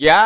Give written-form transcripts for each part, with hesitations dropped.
क्या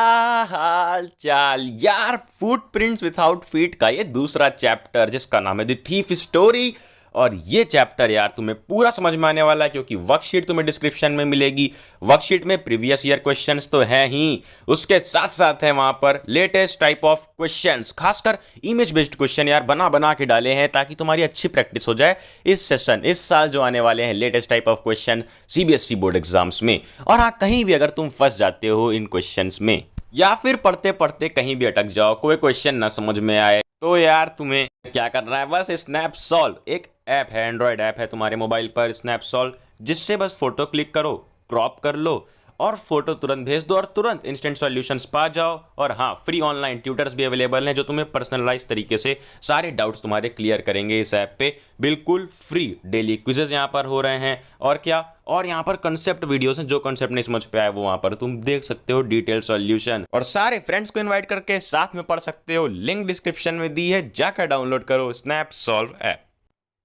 हाल चाल यार। फुटप्रिंट्स विथआउट फीट का ये दूसरा चैप्टर जिसका नाम है द थीफ स्टोरी। और ये चैप्टर यार तुम्हें पूरा समझ में आने वाला है क्योंकि वर्कशीट तुम्हें डिस्क्रिप्शन में मिलेगी। वर्कशीट में प्रीवियस ईयर क्वेश्चंस तो हैं ही, उसके साथ साथ है वहां पर लेटेस्ट टाइप ऑफ क्वेश्चंस, खासकर इमेज बेस्ड क्वेश्चन यार बना बना के डाले हैं ताकि तुम्हारी अच्छी प्रैक्टिस हो जाए इस साल जो आने वाले हैं latest type of question CBSE board exams में। और हाँ, कहीं भी अगर तुम फंस जाते हो इन क्वेश्चंस में या फिर पढ़ते पढ़ते कहीं भी अटक जाओ, कोई क्वेश्चन ना समझ में आए, तो यार तुम्हें क्या करना है, बस स्नैप सॉल्व एक ऐप है, एंड्रॉयड ऐप है तुम्हारे मोबाइल पर स्नैप सॉल्व, जिससे बस फोटो क्लिक करो, क्रॉप कर लो और फोटो तुरंत भेज दो और तुरंत इंस्टेंट सॉल्यूशंस पा जाओ। और हाँ, फ्री ऑनलाइन ट्यूटर्स भी अवेलेबल हैं जो तुम्हें पर्सनलाइज तरीके से सारे डाउट्स तुम्हारे क्लियर करेंगे इस ऐप पे, बिल्कुल फ्री। डेली क्विजेज यहाँ पर हो रहे हैं और क्या, और यहाँ पर कंसेप्ट वीडियोस हैं, जो कंसेप्ट नहीं समझ पे आया वो वहाँ पर तुम देख सकते हो डिटेल सॉल्यूशन, और सारे फ्रेंड्स को इनवाइट करके साथ में पढ़ सकते हो। लिंक डिस्क्रिप्शन में दी है, जाकर डाउनलोड करो स्नैप सॉल्व ऐप।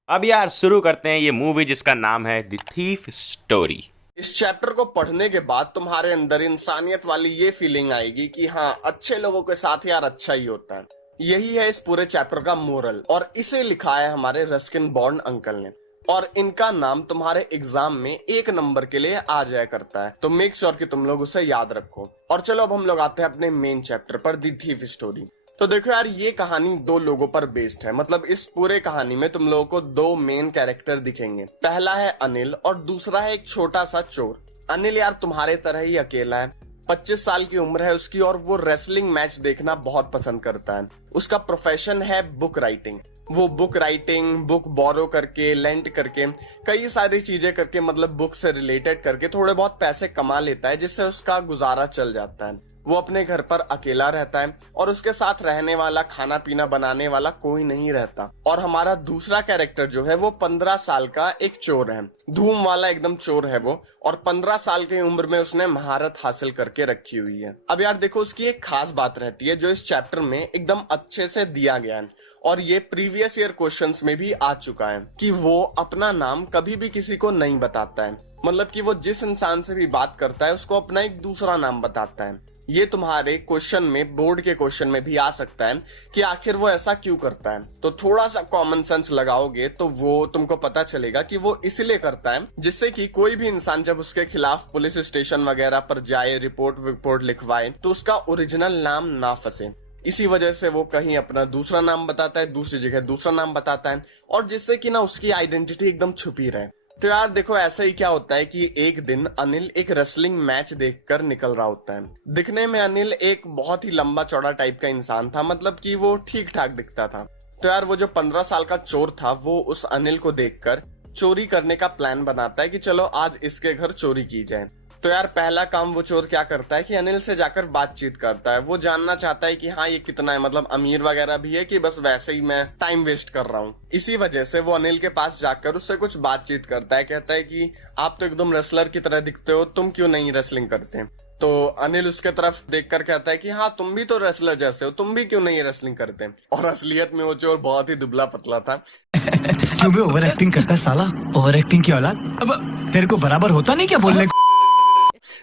अब यार शुरू करते हैं ये मूवी जिसका नाम है द थीफ स्टोरी। इस चैप्टर को पढ़ने के बाद तुम्हारे अंदर इंसानियत वाली ये फीलिंग आएगी कि हाँ, अच्छे लोगों के साथ यार अच्छा ही होता है। यही है इस पूरे चैप्टर का मोरल, और इसे लिखा है हमारे रस्किन बॉन्ड अंकल ने, और इनका नाम तुम्हारे एग्जाम में 1 नंबर के लिए आ जाया करता है, तो मेक श्योर कि तुम लोग उसे याद रखो। और चलो अब हम लोग आते हैं अपने मेन चैप्टर पर, दी थीफ स्टोरी। तो देखो यार, ये कहानी 2 लोगों पर बेस्ड है। मतलब इस पूरे कहानी में तुम लोगों को 2 मेन कैरेक्टर दिखेंगे। पहला है अनिल और दूसरा है एक छोटा सा चोर। अनिल यार तुम्हारे तरह ही अकेला है, 25 साल की उम्र है उसकी, और वो रेसलिंग मैच देखना बहुत पसंद करता है। उसका प्रोफेशन है बुक राइटिंग। वो बुक राइटिंग, बुक बोरो करके, लेंट करके, कई सारी चीजें करके, मतलब बुक से रिलेटेड करके थोड़े बहुत पैसे कमा लेता है, जिससे उसका गुजारा चल जाता है। वो अपने घर पर अकेला रहता है और उसके साथ रहने वाला, खाना पीना बनाने वाला कोई नहीं रहता। और हमारा दूसरा कैरेक्टर जो है वो 15 साल का एक चोर है, धूम वाला एकदम चोर है वो, और 15 साल की उम्र में उसने महारत हासिल करके रखी हुई है। अब यार देखो, उसकी एक खास बात रहती है जो इस चैप्टर में एकदम अच्छे से दिया गया है, और ये प्रीवियस ईयर क्वेश्चंस में भी आ चुका है, कि वो अपना नाम कभी भी किसी को नहीं बताता है। मतलब कि वो जिस इंसान से भी बात करता है उसको अपना एक दूसरा नाम बताता है। ये तुम्हारे क्वेश्चन में, बोर्ड के क्वेश्चन में भी आ सकता है कि आखिर वो ऐसा क्यों करता है। तो थोड़ा सा कॉमन सेंस लगाओगे तो वो तुमको पता चलेगा कि वो इसलिए करता है जिससे कि कोई भी इंसान जब उसके खिलाफ पुलिस स्टेशन वगैरह पर जाए, रिपोर्ट लिखवाए, तो उसका ओरिजिनल नाम ना फंसे। इसी वजह से वो कहीं अपना दूसरा नाम बताता है, दूसरी जगह दूसरा नाम बताता है, और जिससे कि ना उसकी आइडेंटिटी एकदम छुपी रहे। तो यार देखो, ऐसा ही क्या होता है कि एक दिन अनिल एक रेसलिंग मैच देखकर निकल रहा होता है। दिखने में अनिल एक बहुत ही लंबा चौड़ा टाइप का इंसान था, मतलब कि वो ठीक ठाक दिखता था। तो यार वो जो 15 साल का चोर था, वो उस अनिल को देखकर चोरी करने का प्लान बनाता है कि चलो आज इसके घर चोरी की जाए। तो यार पहला काम वो चोर क्या करता है कि अनिल से जाकर बातचीत करता है। वो जानना चाहता है कि हाँ, ये कितना है, मतलब अमीर वगैरह भी है कि बस वैसे ही मैं टाइम वेस्ट कर रहा हूँ। इसी वजह से वो अनिल के पास जाकर उससे कुछ बातचीत करता है। कहता है कि आप तो एकदम रेसलर की तरह दिखते हो, तुम क्यों नहीं रेसलिंग करते। तो अनिल उसके तरफ देखकर कहता है कि हाँ, तुम भी तो रेसलर जैसे हो, तुम भी क्यों नहीं रेसलिंग करते। और असलियत में वो चोर बहुत ही दुबला पतला था। क्यों भी ओवर एक्टिंग करता है साला, ओवर एक्टिंग की औलाद। अब तेरे को बराबर होता नहीं क्या बोलने को?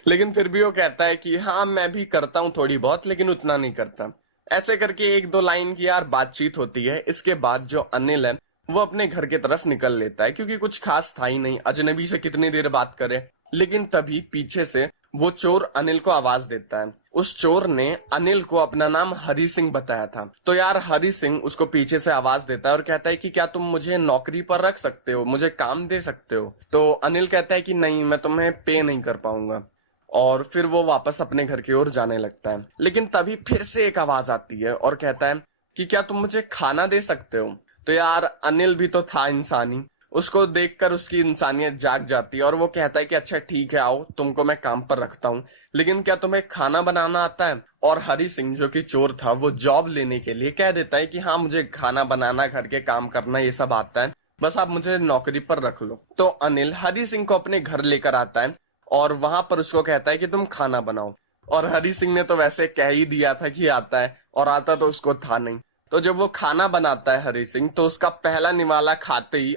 लेकिन फिर भी वो कहता है कि हाँ, मैं भी करता हूँ थोड़ी बहुत, लेकिन उतना नहीं करता। ऐसे करके 1-2 लाइन की यार बातचीत होती है। इसके बाद जो अनिल है वो अपने घर की तरफ निकल लेता है, क्योंकि कुछ खास था ही नहीं, अजनबी से कितनी देर बात करे। लेकिन तभी पीछे से वो चोर अनिल को आवाज देता है। उस चोर ने अनिल को अपना नाम हरी सिंह बताया था। तो यार हरी सिंह उसको पीछे से आवाज देता है और कहता है कि क्या तुम मुझे नौकरी पर रख सकते हो, मुझे काम दे सकते हो। तो अनिल कहता है कि नहीं, मैं तुम्हें पे नहीं कर पाऊंगा। और फिर वो वापस अपने घर की ओर जाने लगता है। लेकिन तभी फिर से एक आवाज आती है और कहता है कि क्या तुम मुझे खाना दे सकते हो। तो यार अनिल भी तो था इंसानी, उसको देखकर उसकी इंसानियत जाग जाती है और वो कहता है कि अच्छा ठीक है, आओ, तुमको मैं काम पर रखता हूँ, लेकिन क्या तुम्हें खाना बनाना आता है। और हरी सिंह जो कि चोर था, वो जॉब लेने के लिए कह देता है कि हाँ, मुझे खाना बनाना, घर के काम करना, ये सब आता है, बस आप मुझे नौकरी पर रख लो। तो अनिल हरी सिंह को अपने घर लेकर आता है और वहां पर उसको कहता है कि तुम खाना बनाओ। और हरी सिंह ने तो वैसे कह ही दिया था कि आता है, और आता तो उसको था नहीं। तो जब वो खाना बनाता है हरी सिंह, तो उसका पहला निवाला खाते ही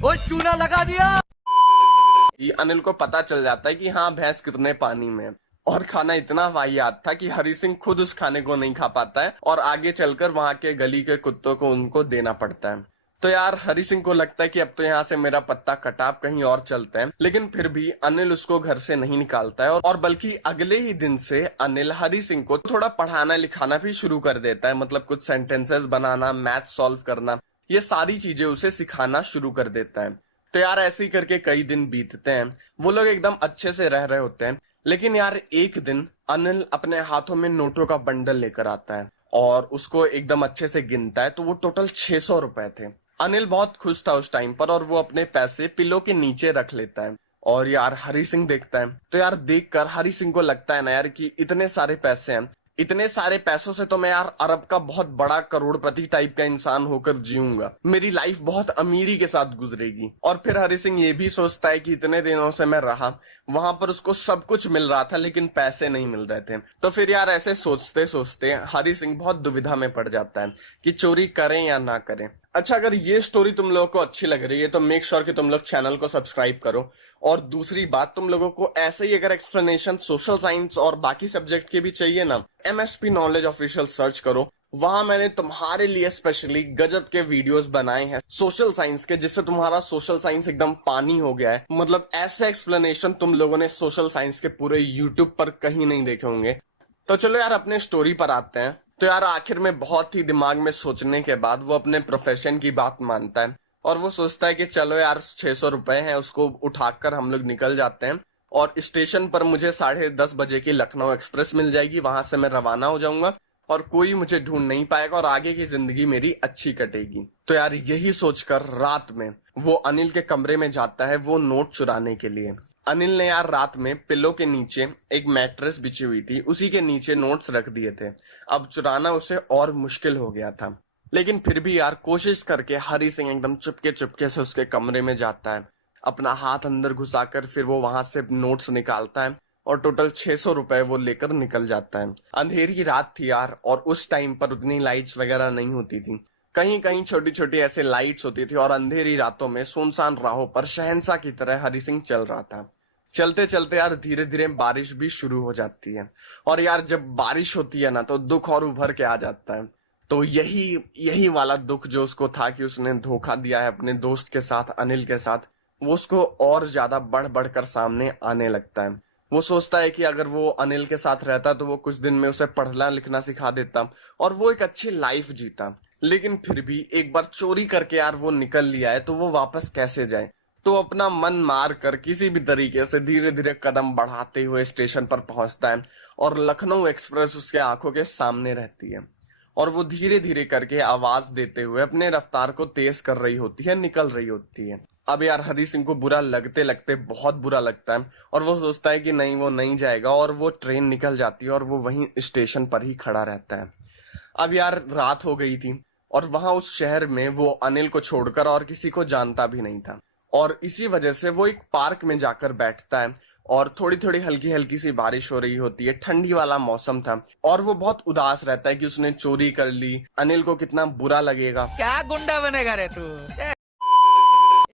वो चूना लगा दिया। अनिल को पता चल जाता है कि हाँ, भैंस कितने पानी में है। और खाना इतना वाहियात था कि हरी सिंह खुद उस खाने को नहीं खा पाता है और आगे चलकर वहां के गली के कुत्तों को उनको देना पड़ता है। तो यार हरी सिंह को लगता है कि अब तो यहाँ से मेरा पत्ता कटा, अब कहीं और चलते हैं, लेकिन फिर भी अनिल उसको घर से नहीं निकालता है और बल्कि अगले ही दिन से अनिल हरी सिंह को थोड़ा पढ़ाना लिखाना भी शुरू कर देता है। मतलब कुछ सेंटेंसेस बनाना, मैथ सॉल्व करना, ये सारी चीजें उसे सिखाना शुरू कर देता है। तो यार ऐसे ही करके कई दिन बीतते हैं, वो लोग एकदम अच्छे से रह रहे होते हैं। लेकिन यार एक दिन अनिल अपने हाथों में नोटों का बंडल लेकर आता है और उसको एकदम अच्छे से गिनता है, तो वो टोटल 600 रुपए थे। अनिल बहुत खुश था उस टाइम पर और वो अपने पैसे पिलो के नीचे रख लेता है। और यार हरी सिंह देखता है, तो यार देखकर हरी सिंह को लगता है ना यार कि इतने सारे पैसे हैं, इतने सारे पैसों से तो मैं यार अरब का बहुत बड़ा करोड़पति टाइप का इंसान होकर जीऊंगा, मेरी लाइफ बहुत अमीरी के साथ गुजरेगी। और फिर हरी सिंह ये भी सोचता है कि इतने दिनों से मैं रहा, वहां पर उसको सब कुछ मिल रहा था लेकिन पैसे नहीं मिल रहे थे। तो फिर यार ऐसे सोचते सोचते हरी सिंह बहुत दुविधा में पड़ जाता है कि चोरी करें या ना करें। अच्छा, अगर ये स्टोरी तुम लोगों को अच्छी लग रही है तो मेक श्योर कि तुम लोग चैनल को सब्सक्राइब करो। और दूसरी बात, तुम लोगों को ऐसे ही अगर एक्सप्लेनेशन सोशल साइंस और बाकी सब्जेक्ट के भी चाहिए ना, MSP नॉलेज ऑफिशियल सर्च करो, वहां मैंने तुम्हारे लिए स्पेशली गजब के वीडियोस बनाए हैं सोशल साइंस के, जिससे तुम्हारा सोशल साइंस एकदम पानी हो गया है। मतलब ऐसे एक्सप्लेनेशन तुम लोगों ने सोशल साइंस के पूरे यूट्यूब पर कहीं नहीं देखे होंगे। तो चलो यार अपने स्टोरी पर आते हैं। तो यार आखिर में बहुत ही दिमाग में सोचने के बाद वो अपने प्रोफेशन की बात मानता है और वो सोचता है कि चलो यार 600 रुपए हैं, उसको उठाकर हम लोग निकल जाते हैं और स्टेशन पर मुझे 10:30 बजे की लखनऊ एक्सप्रेस मिल जाएगी, वहां से मैं रवाना हो जाऊंगा और कोई मुझे ढूंढ नहीं पाएगा और आगे की जिंदगी मेरी अच्छी कटेगी। तो यार यही सोचकर रात में वो अनिल के कमरे में जाता है वो नोट चुराने के लिए। अनिल ने यार रात में पिलो के नीचे एक मैट्रेस बिछी हुई थी, उसी के नीचे नोट्स रख दिए थे। अब चुराना उसे और मुश्किल हो गया था, लेकिन फिर भी यार कोशिश करके हरी सिंह एकदम चुपके चुपके से उसके कमरे में जाता है, अपना हाथ अंदर घुसाकर फिर वो वहां से नोट्स निकालता है और टोटल 600 रुपए वो लेकर निकल जाता है। अंधेरी रात थी यार और उस टाइम पर उतनी लाइट्स वगैरह नहीं होती थी, कहीं कहीं छोटी छोटी ऐसे लाइट्स होती थी और अंधेरी रातों में सुनसान राहों पर शहंशाह की तरह हरी सिंह चल रहा था। चलते चलते यार धीरे धीरे बारिश भी शुरू हो जाती है और यार जब बारिश होती है ना तो दुख और उभर के आ जाता है। तो यही वाला दुख जो उसको था कि उसने धोखा दिया है अपने दोस्त के साथ, अनिल के साथ, वो उसको और ज्यादा बढ़ बढ़कर सामने आने लगता है। वो सोचता है कि अगर वो अनिल के साथ रहता तो वो कुछ दिन में उसे पढ़ना लिखना सिखा देता और वो एक अच्छी लाइफ जीता। लेकिन फिर भी एक बार चोरी करके यार वो निकल लिया है तो वो वापस कैसे जाए। तो अपना मन मार कर किसी भी तरीके से धीरे धीरे कदम बढ़ाते हुए स्टेशन पर पहुंचता है और लखनऊ एक्सप्रेस उसके आंखों के सामने रहती है और वो धीरे धीरे करके आवाज देते हुए अपने रफ्तार को तेज कर रही होती है, निकल रही होती है। अब यार हरी सिंह को बुरा लगते लगते बहुत बुरा लगता है और वो सोचता है कि नहीं वो नहीं जाएगा और वो ट्रेन निकल जाती है और वो वहीं स्टेशन पर ही खड़ा रहता है। अब यार रात हो गई थी और वहां उस शहर में वो अनिल को छोड़कर और किसी को जानता भी नहीं था और इसी वजह से वो एक पार्क में जाकर बैठता है और थोड़ी थोड़ी हल्की हल्की सी बारिश हो रही होती है, ठंडी वाला मौसम था और वो बहुत उदास रहता है कि उसने चोरी कर ली, अनिल को कितना बुरा लगेगा, क्या गुंडा बनेगा रे तू।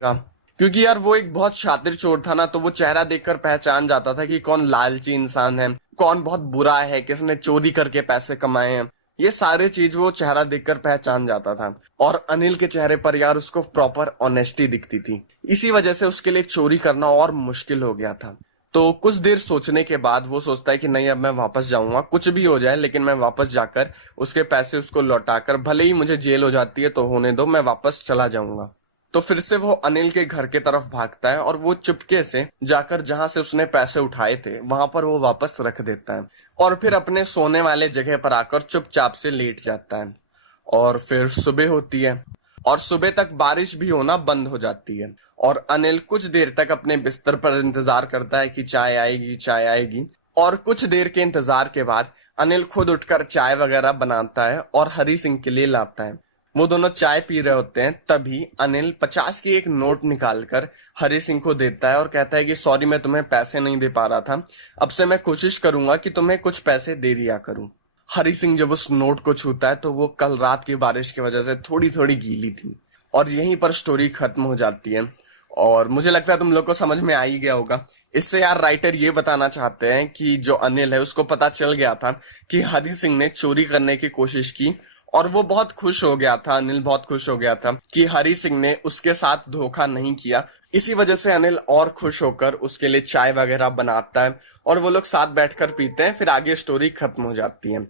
क्योंकि यार वो एक बहुत शातिर चोर था ना, तो वो चेहरा देखकर पहचान जाता था कि कौन लालची इंसान है, कौन बहुत बुरा है, किसने चोरी करके पैसे कमाए हैं, ये सारे चीज वो चेहरा देखकर पहचान जाता था। और अनिल के चेहरे पर यार उसको प्रॉपर ऑनेस्टी दिखती थी, इसी वजह से उसके लिए चोरी करना और मुश्किल हो गया था। तो कुछ देर सोचने के बाद वो सोचता है कि नहीं अब मैं वापस जाऊंगा, कुछ भी हो जाए लेकिन मैं वापस जाकर उसके पैसे उसको लौटाकर, भले ही मुझे जेल हो जाती है तो होने दो, मैं वापस चला जाऊंगा। तो फिर से वो अनिल के घर की तरफ भागता है और वो चुपके से जाकर जहां से उसने पैसे उठाए थे वहां पर वो वापस रख देता है और फिर अपने सोने वाले जगह पर आकर चुपचाप से लेट जाता है। और फिर सुबह होती है और सुबह तक बारिश भी होना बंद हो जाती है और अनिल कुछ देर तक अपने बिस्तर पर इंतजार करता है कि चाय आएगी चाय आएगी। और कुछ देर के इंतजार के बाद अनिल खुद उठकर चाय वगैरह बनाता है और हरी सिंह के लिए लाता है। वो दोनों चाय पी रहे होते हैं, तभी अनिल 50 की एक नोट निकालकर हरी सिंह को देता है और कहता है कि सॉरी मैं तुम्हें पैसे नहीं दे पा रहा था, अब से मैं कोशिश करूंगा कि तुम्हें कुछ पैसे दे दिया करूं। हरी सिंह जब उस नोट को छूता है तो वो कल रात की बारिश की वजह से थोड़ी थोड़ी गीली थी और यहीं पर स्टोरी खत्म हो जाती है। और मुझे लगता है तुम लोग को समझ में आ ही गया होगा। इससे यार राइटर ये बताना चाहते हैं कि जो अनिल है उसको पता चल गया था कि हरी सिंह ने चोरी करने की कोशिश की, और वो बहुत खुश हो गया था, अनिल बहुत खुश हो गया था कि हरी सिंह ने उसके साथ धोखा नहीं किया। इसी वजह से अनिल और खुश होकर उसके लिए चाय वगैरह बनाता है और वो लोग साथ बैठकर पीते हैं, फिर आगे स्टोरी खत्म हो जाती है।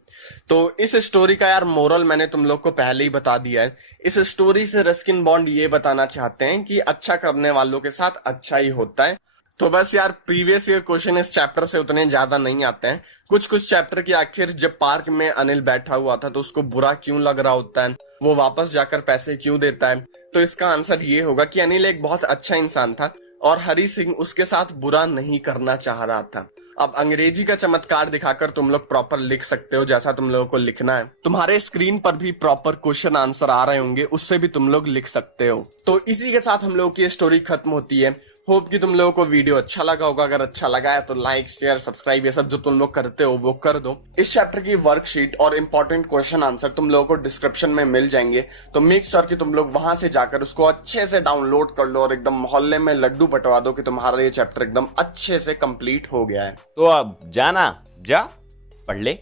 तो इस स्टोरी का यार मोरल मैंने तुम लोग को पहले ही बता दिया है। इस स्टोरी से रस्किन बॉन्ड ये बताना चाहते हैं कि अच्छा करने वालों के साथ अच्छा ही होता है। तो बस यार प्रीवियस ईयर क्वेश्चन इस चैप्टर से उतने ज्यादा नहीं आते हैं। कुछ चैप्टर के आखिर जब पार्क में अनिल बैठा हुआ था तो उसको बुरा क्यों लग रहा होता है, वो वापस जाकर पैसे क्यों देता है, तो इसका आंसर ये होगा कि अनिल एक बहुत अच्छा इंसान था और हरी सिंह उसके साथ बुरा नहीं करना चाह रहा था। अब अंग्रेजी का चमत्कार दिखाकर तुम लोग प्रॉपर लिख सकते हो जैसा तुम लोगों को लिखना है। तुम्हारे स्क्रीन पर भी प्रॉपर क्वेश्चन आंसर आ रहे होंगे, उससे भी तुम लोग लिख सकते हो। तो इसी के साथ हम लोगों की स्टोरी खत्म होती है। होप कि तुम लोगों को वीडियो अच्छा लगा होगा। अगर अच्छा लगा है तो लाइक शेयर सब्सक्राइब ये सब जो तुम लोग करते हो वो कर दो। इस चैप्टर की वर्कशीट और इंपॉर्टेंट क्वेश्चन आंसर तुम लोगों को डिस्क्रिप्शन में मिल जाएंगे, तो मेक श्योर कि तुम लोग वहां से जाकर उसको अच्छे से डाउनलोड कर लो और एकदम मोहल्ले में लड्डू बंटवा दो कि तुम्हारा ये चैप्टर एकदम अच्छे से कंप्लीट हो गया है। तो अब जाना जा पढ़ ले।